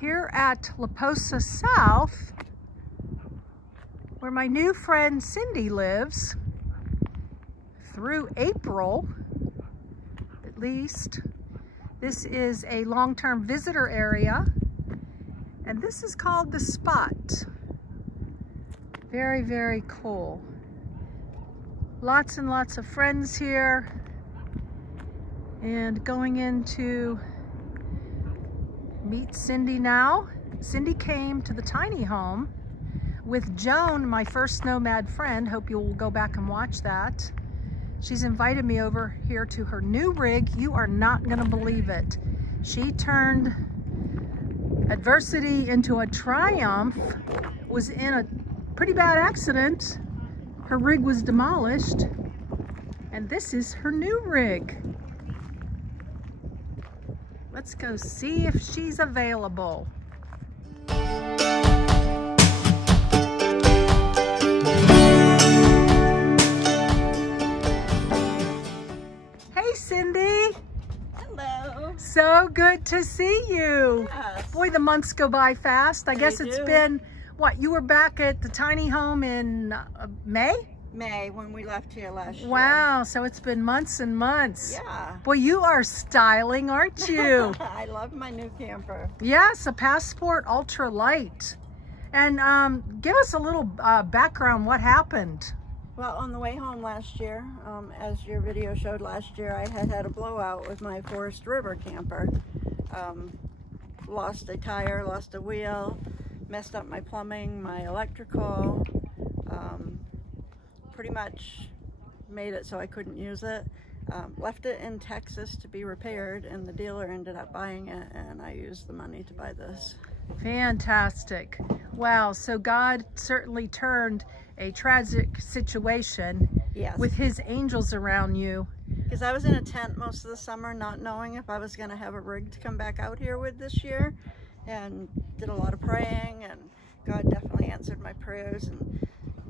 here at La Posa South, where my new friend Cindy lives, through April, at least. This is a long-term visitor area, and this is called The Spot. Very, very cool. Lots and lots of friends here, and going in to meet Cindy now. Cindy came to the tiny home with Joan, my first nomad friend. Hope you'll go back and watch that. She's invited me over here to her new rig. You are not gonna believe it. She turned adversity into a triumph, was in a pretty bad accident. Her rig was demolished, and this is her new rig. Let's go see if she's available. Hey, Cindy. Hello. So good to see you. Yes. Boy, the months go by fast. I guess it's been, what, you were back at the tiny home in May? May, when we left here last year. Wow, so it's been months and months. Yeah. Boy, you are styling, aren't you? I love my new camper. Yes, a Passport Ultra Light. And give us a little background, what happened? Well, on the way home last year, as your video showed last year, I had a blowout with my Forest River camper. Lost a tire, lost a wheel, messed up my plumbing, my electrical. Pretty much made it so I couldn't use it. Left it in Texas to be repaired, and the dealer ended up buying it, and I used the money to buy this. Fantastic. Wow, so God certainly turned a tragic situation, yes, with his angels around you. Because I was in a tent most of the summer, not knowing if I was going to have a rig to come back out here with this year, and did a lot of praying, and God definitely answered my prayers and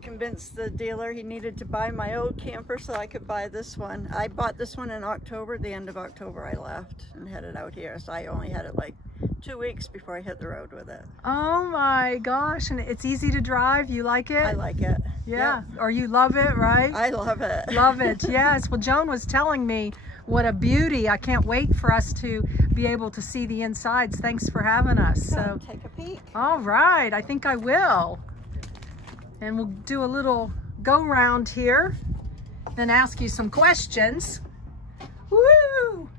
convinced the dealer he needed to buy my old camper so I could buy this one. I bought this one in October. The end of October I left and headed out here, so I only had it like 2 weeks before I hit the road with it. Oh my gosh, and it's easy to drive. You like it? I like it. Yeah, Yep. Or you love it, right? I love it. Love it, yes. Well, Joan was telling me what a beauty. I can't wait for us to be able to see the insides. Thanks for having us. So take a peek. All right, I think I will. And we'll do a little go round here and ask you some questions. Woo!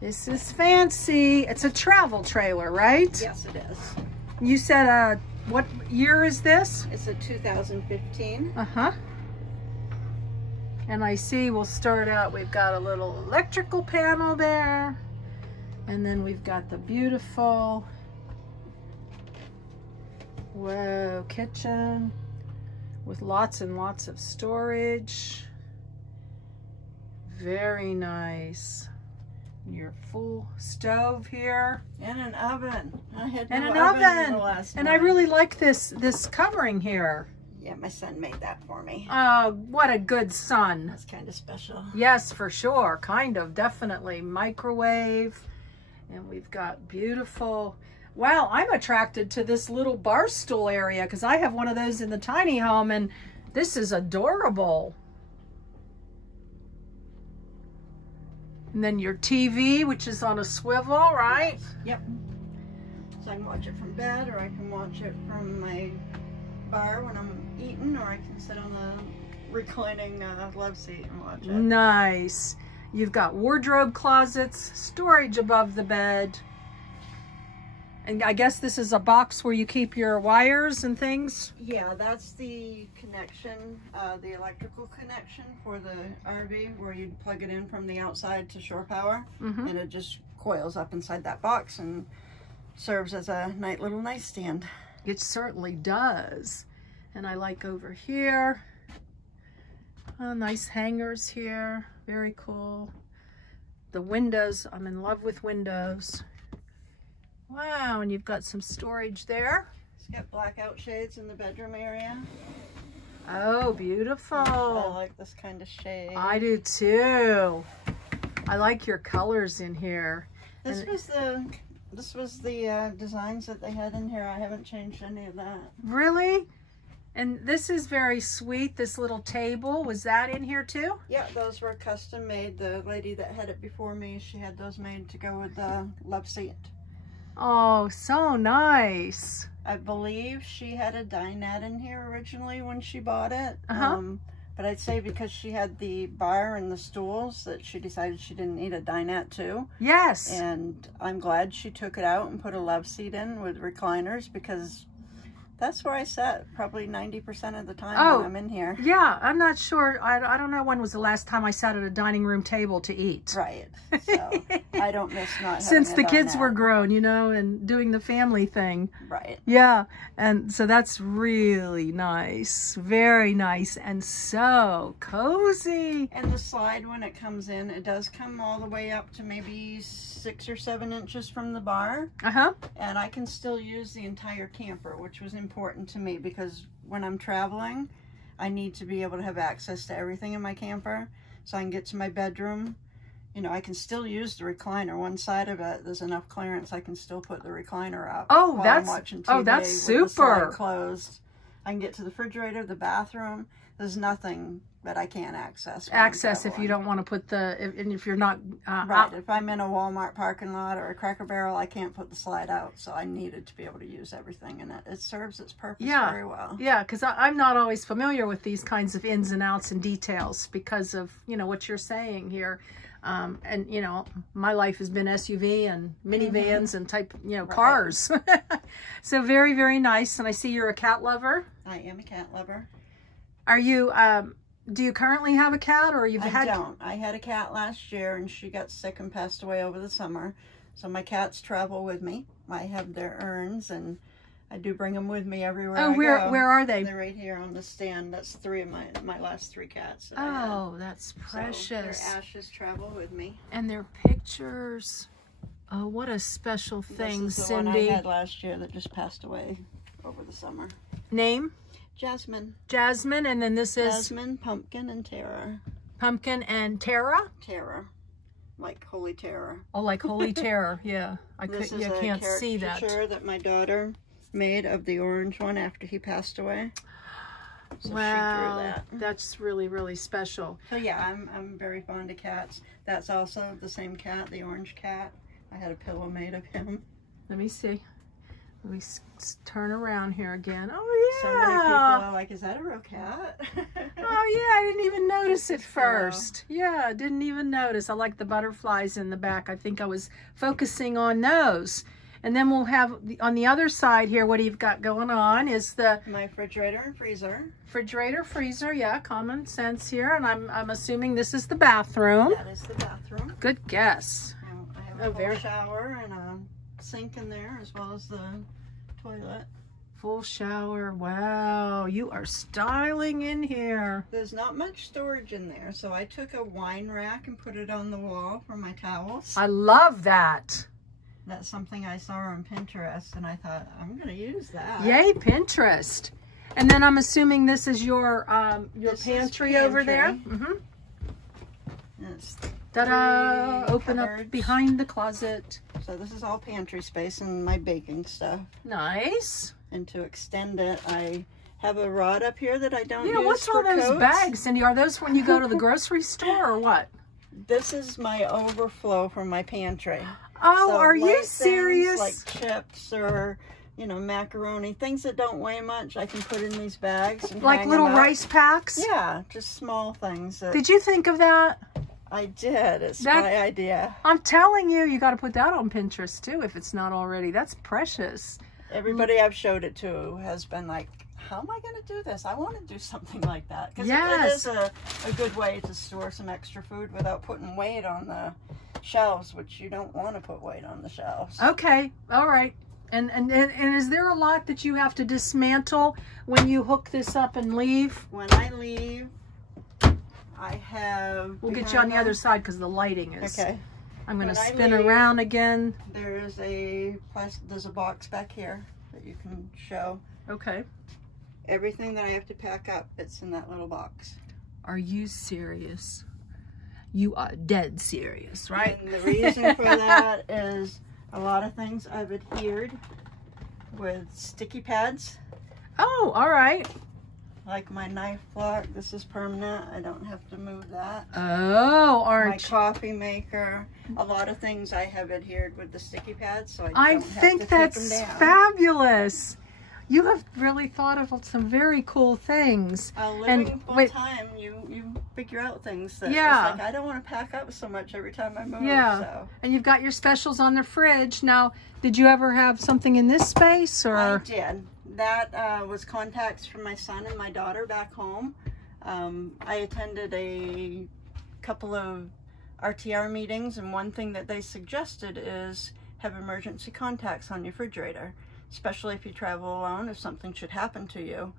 This is fancy. It's a travel trailer, right? Yes, it is. You said, what year is this? It's a 2015. Uh-huh. And I see we'll start out, we've got a little electrical panel there. And then we've got the beautiful, whoa, kitchen with lots and lots of storage. Very nice. Your full stove here. And an oven. I had And no an oven in the oven. last And month. I really like this covering here. Yeah, my son made that for me. Oh, what a good son. That's kind of special. Yes, for sure. Kind of, definitely. Microwave. And we've got beautiful, wow, I'm attracted to this little bar stool area because I have one of those in the tiny home, and this is adorable. And then your TV, which is on a swivel, right? Yep. So I can watch it from bed, or I can watch it from my bar when I'm eating, or I can sit on the reclining love seat and watch it. Nice. You've got wardrobe closets, storage above the bed. And I guess this is a box where you keep your wires and things? Yeah, that's the connection, the electrical connection for the RV, where you plug it in from the outside to shore power. Mm-hmm. And it just coils up inside that box and serves as a nice little nightstand. It certainly does. And I like over here. Oh, nice hangers here. Very cool. The windows, I'm in love with windows. Wow, and you've got some storage there. It's got blackout shades in the bedroom area. Oh, beautiful. I like this kind of shade. I do too. I like your colors in here. This was This was the designs that they had in here. I haven't changed any of that. Really? And this is very sweet, this little table. Was that in here too? Yeah, those were custom made. The lady that had it before me, she had those made to go with the love seat. Oh, so nice. I believe she had a dinette in here originally when she bought it. But I'd say because she had the bar and the stools that she decided she didn't need a dinette too. Yes. And I'm glad she took it out and put a love seat in with recliners, because that's where I sit probably 90% of the time when I'm in here. Yeah, I'm not sure. I don't know when was the last time I sat at a dining room table to eat. Right. So I don't miss not having Since the kids that. were grown, you know, and doing the family thing. Right. Yeah. And so that's really nice. Very nice. And so cozy. And the slide, when it comes in, it does come all the way up to maybe 6 or 7 inches from the bar. And I can still use the entire camper, which was important to me, because when I'm traveling, I need to be able to have access to everything in my camper, so I can get to my bedroom. You know, I can still use the recliner. One side of it, there's enough clearance, I can still put the recliner up. Oh, while that's I'm watching TV that's with super. the slide closed. I can get to the refrigerator, the bathroom. There's nothing that I can't access. If you don't want to put if you're not right. If I'm in a Walmart parking lot or a Cracker Barrel, I can't put the slide out, so I needed to be able to use everything, and it serves its purpose very well. Yeah, because I'm not always familiar with these kinds of ins and outs and details because of, you know, what you're saying here. And you know, my life has been SUV and minivans and type, you know, cars. So very, very nice. And I see you're a cat lover. I am a cat lover. Are you, do you currently have a cat, or you've had? I don't. I had a cat last year and she got sick and passed away over the summer. So my cats travel with me. I have their urns and I do bring them with me everywhere I go. Where are they? They're right here on the stand. That's 3 of my last 3 cats. Oh, that's precious. So their ashes travel with me. And their pictures. Oh, what a special thing, this is the Cindy. one I had last year that just passed away over the summer. Name? Jasmine. Jasmine, and then this is? Jasmine, Pumpkin, and Terror. Pumpkin and Terra? Terror. Like Holy Terror. Oh, like Holy Terror, yeah. I can't see that. This is a caricature that my daughter made of the orange one after he passed away. So wow, she drew that. That's really, really special. So yeah, I'm very fond of cats. That's also the same cat, the orange cat. I had a pillow made of him. Let me see. Let me turn around here again. Oh, yeah. So many people are like, is that a real cat? Oh, yeah. I didn't even notice it first. Yeah, I didn't even notice. I like the butterflies in the back. I think I was focusing on those. And then we'll have, on the other side here, what you've got going on is the... my refrigerator and freezer. Refrigerator, freezer, yeah, common sense here. And I'm assuming this is the bathroom. That is the bathroom. Good guess. I have a full shower and a sink in there, as well as the toilet. Full shower. Wow, you are styling in here. There's not much storage in there, so I took a wine rack and put it on the wall for my towels. I love that. That's something I saw on Pinterest, and I thought, I'm going to use that. Yay, Pinterest. And then I'm assuming this is your pantry over there. Ta-da! Open up behind the closet. So this is all pantry space and my baking stuff. Nice. And to extend it, I have a rod up here that I don't use. Yeah, what's all those bags, Cindy? Are those when you go to the grocery store or what? This is my overflow from my pantry. Oh, so are you serious? Like chips or, you know, macaroni, things that don't weigh much, I can put in these bags. And like little rice packs? Yeah, just small things. Did you think of that? I did. It's my idea. I'm telling you, you got to put that on Pinterest too, if it's not already. That's precious. Everybody I've showed it to has been like, how am I going to do this? I want to do something like that. Because it is a good way to store some extra food without putting weight on the shelves, which you don't want to put weight on the shelves. Okay. All right. And is there a lot that you have to dismantle when you hook this up and leave? When I leave, I have... We'll get you on the other side because the lighting is... Okay. I'm going to spin around again. There's a box back here that you can show. Okay. Everything that I have to pack up, it's in that little box. Are you serious? You are dead serious, right? And the reason for that is A lot of things I've adhered with sticky pads. Oh, all right. Like my knife block, this is permanent. I don't have to move that. Oh, my coffee maker. A lot of things I have adhered with the sticky pads, so I think that's fabulous. You have really thought of some very cool things. Living full time, you figure out things that it's like, I don't want to pack up so much every time I move. Yeah, so. And you've got your specials on the fridge. Now, did you ever have something in this space? Or I did. That was contacts from my son and my daughter back home. I attended a couple of RTR meetings, and one thing that they suggested is have emergency contacts on your refrigerator, especially if you travel alone. If something should happen to you,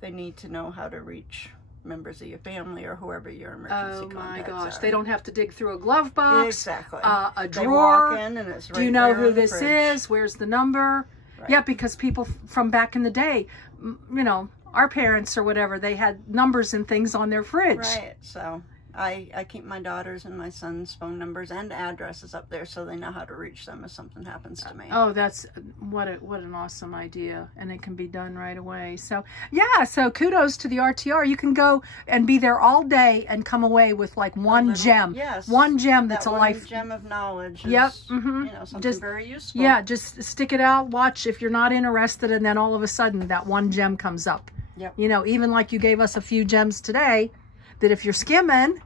they need to know how to reach members of your family or whoever your emergency contacts are. They don't have to dig through a glove box, exactly, a drawer. They walk in and it's right. Do you know who this is? Where's the number? Right. Yeah, because people from back in the day, you know, our parents or whatever, they had numbers and things on their fridge. Right, so I keep my daughter's and my son's phone numbers and addresses up there so they know how to reach them if something happens to me. Oh, that's what an awesome idea, and it can be done right away. So yeah, so kudos to the RTR. You can go and be there all day and come away with like one gem. Yes, one gem that's a life gem of knowledge. Is, yep. You know, something very useful. Yeah, just stick it out, watch if you're not interested, and then all of a sudden that one gem comes up. Yep. You know, even like you gave us a few gems today, that if you're skimming,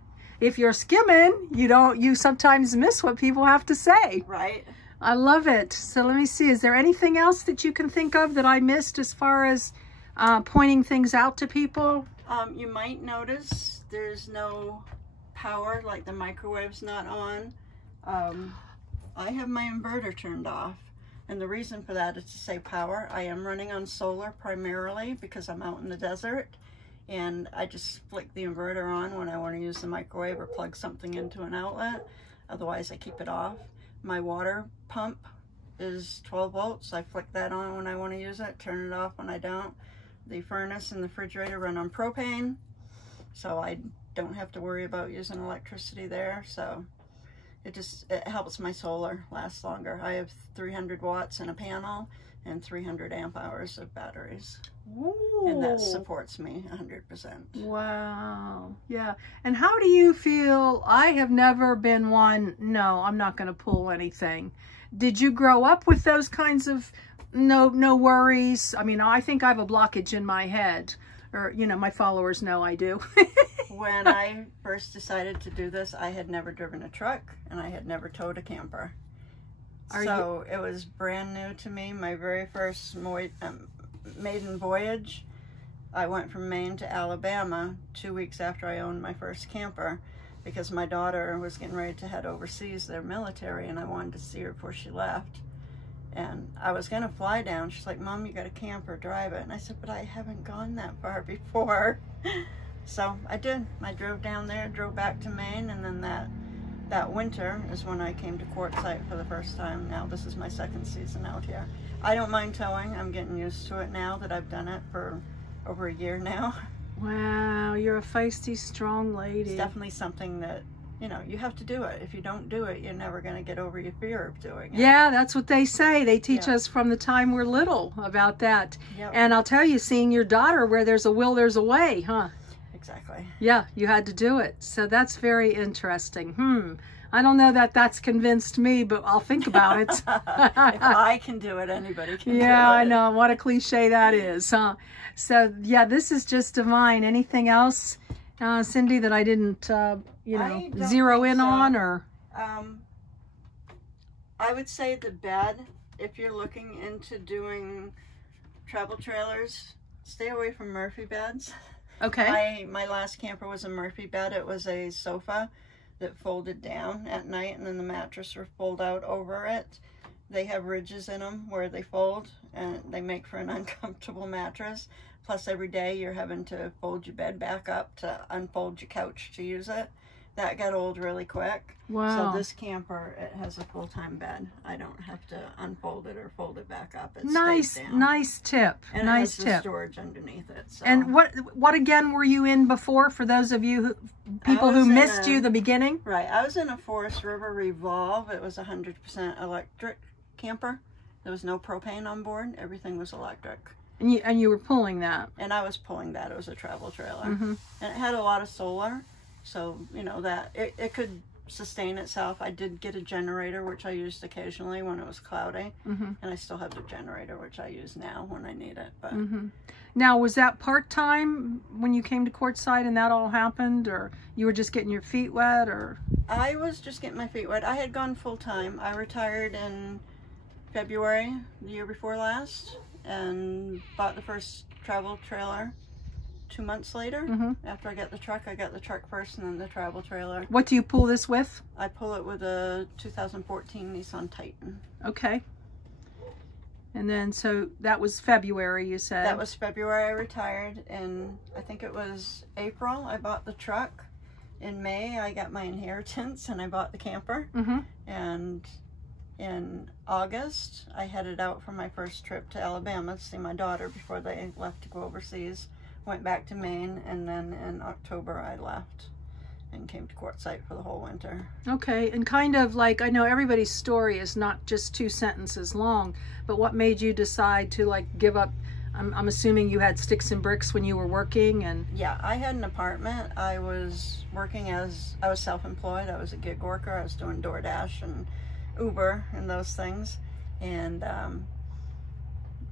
you sometimes miss what people have to say. Right. I love it. So let me see, is there anything else that you can think of that I missed as far as pointing things out to people? You might notice there's no power, like the microwave's not on. I have my inverter turned off. And the reason for that is to save power. I am running on solar primarily because I'm out in the desert. And I just flick the inverter on when I want to use the microwave or plug something into an outlet. Otherwise, I keep it off. My water pump is 12 volts. I flick that on when I want to use it, turn it off when I don't. The furnace and the refrigerator run on propane, so I don't have to worry about using electricity there. So it helps my solar last longer. I have 300 watts in a panel and 300 amp hours of batteries. Ooh. And that supports me 100%. Wow. Yeah. And how do you feel? I have never been one, no, I'm not going to pull anything. Did you grow up with those kinds of no worries? I mean, I think I have a blockage in my head, or, you know, my followers know I do. When I first decided to do this, I had never driven a truck and I had never towed a camper. So it was brand new to me. My very first maiden voyage, I went from Maine to Alabama 2 weeks after I owned my first camper because my daughter was getting ready to head overseas, their military, and I wanted to see her before she left. And I was going to fly down. She's like, Mom, you got a camper, drive it. And I said, but I haven't gone that far before. So I did. I drove down there, drove back to Maine, and then that winter is when I came to Quartzsite for the first time. Now this is my second season out here. I don't mind towing. I'm getting used to it now that I've done it for over a year now. Wow, you're a feisty, strong lady. It's definitely something that, you know, you have to do it. If you don't do it, you're never going to get over your fear of doing it. Yeah, that's what they say. They teach us from the time we're little about that. Yep. And I'll tell you, seeing your daughter, where there's a will, there's a way, huh? Exactly. Yeah, you had to do it. So that's very interesting. I don't know that that's convinced me, but I'll think about it. If I can do it, anybody can do it. Yeah, I know. What a cliche that is, huh? So, yeah, this is just divine. Anything else, Cindy, that I didn't, you know, zero in on? Or I would say the bed, if you're looking into doing travel trailers, stay away from Murphy beds. Okay. My last camper was a Murphy bed. It was a sofa that folded down at night, and then the mattress would fold out over it. They have ridges in them where they fold, and they make for an uncomfortable mattress. Plus, every day you're having to fold your bed back up to unfold your couch to use it. That got old really quick. Wow. So this camper, it has a full-time bed. I don't have to unfold it or fold it back up. It nice, stays down. Nice tip. And nice it has the storage underneath it. So. And what again were you in before? For those of you people who missed you the beginning. Right. I was in a Forest River Revolve. It was 100% electric camper. There was no propane on board. Everything was electric. And you were pulling that? And I was pulling that. It was a travel trailer. Mm-hmm. And it had a lot of solar, so, you know, that it could sustain itself. I did get a generator, which I used occasionally when it was cloudy. Mm-hmm. And I still have the generator, which I use now when I need it. But mm-hmm. Now, was that part-time when you came to Quartzsite and that all happened, or you were just getting your feet wet, or? I was just getting my feet wet. I had gone full-time. I retired in February, the year before last, and bought the first travel trailer 2 months later. Mm-hmm. After I got the truck first and then the travel trailer. What do you pull this with? I pull it with a 2014 Nissan Titan. Okay. And then, so that was February, you said? That was February. I retired, and I think it was April I bought the truck. In May, I got my inheritance, and I bought the camper. Mm-hmm. And in August, I headed out for my first trip to Alabama to see my daughter before they left to go overseas. Went back to Maine, and then in October, I left and came to Quartzsite for the whole winter. Okay, and kind of like, I know everybody's story is not just 2 sentences long, but what made you decide to like give up? I'm assuming you had sticks and bricks when you were working, and yeah, I had an apartment. I was working I was self-employed. I was a gig worker. I was doing DoorDash and Uber and those things, and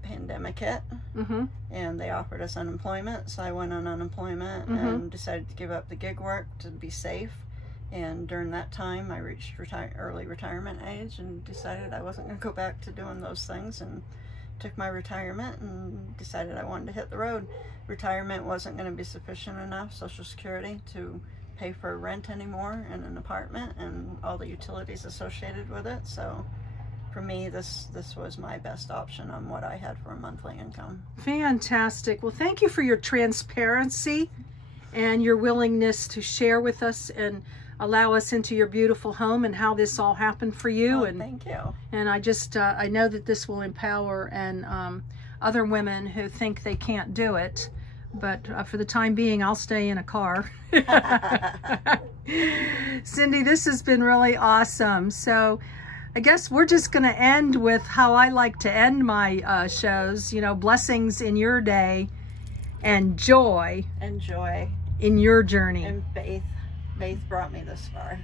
pandemic hit. mm-hmm. And they offered us unemployment, so I went on unemployment mm-hmm. and decided to give up the gig work to be safe. And during that time I reached early retirement age and decided I wasn't going to go back to doing those things, and took my retirement and decided I wanted to hit the road. Retirement wasn't going to be sufficient enough, Social Security, to pay for rent anymore in an apartment and all the utilities associated with it. So for me, this was my best option on what I had for a monthly income. Fantastic. Well, thank you for your transparency and your willingness to share with us and allow us into your beautiful home and how this all happened for you. Oh, and thank you. And I just, I know that this will empower and other women who think they can't do it. But for the time being, I'll stay in a car. Cindy, this has been really awesome. So I guess we're just going to end with how I like to end my shows. You know, blessings in your day and joy. And joy. In your journey. And faith. Faith brought me this far.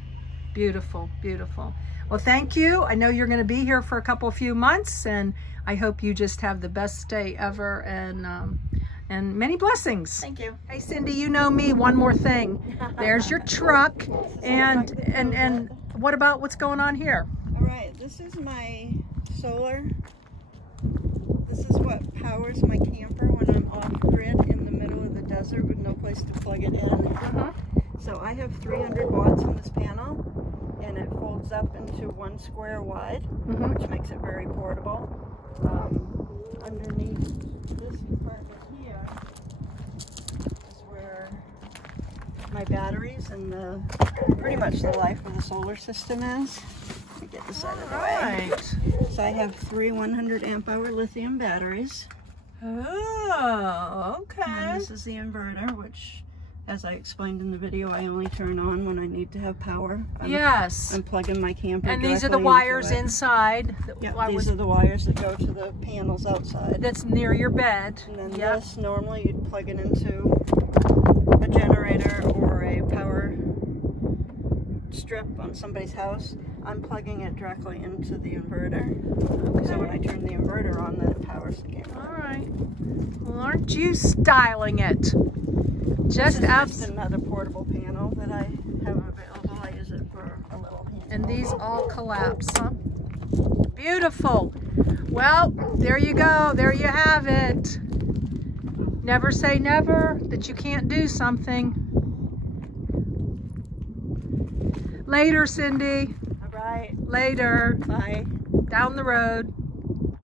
Beautiful, beautiful. Well, thank you. I know you're going to be here for a few months, and I hope you just have the best day ever, and many blessings. Thank you. Hey, Cindy, you know me. One more thing. There's your truck, and what about what's going on here? All right, this is my solar. This is what powers my camper when I'm off grid in the middle of the desert with no place to plug it in. Uh-huh. So I have 300 watts in this panel, and it folds up into 1 square wide, mm-hmm. which makes it very portable. Underneath this compartment here is where my batteries and pretty much the life of the solar system is. Let me get this out of the way. Right. So I have 3 100 amp hour lithium batteries. Oh, okay. And this is the inverter, which, as I explained in the video, I only turn on when I need to have power. Yes. I'm plugging my camper and these are the wires inside. Yeah, these are the wires that go to the panels outside. That's near your bed. And then yep. this, normally you'd plug it into a generator or a power strip on somebody's house. I'm plugging it directly into the inverter. Okay. So when I turn the inverter on, then it powers the camper. All right. Well, aren't you styling it? Just another portable panel that I have available. I use it for a little panel. And these all collapse, huh? Beautiful. Well, there you go. There you have it. Never say never that you can't do something. Later, Cindy. All right. Later. Bye. Down the road.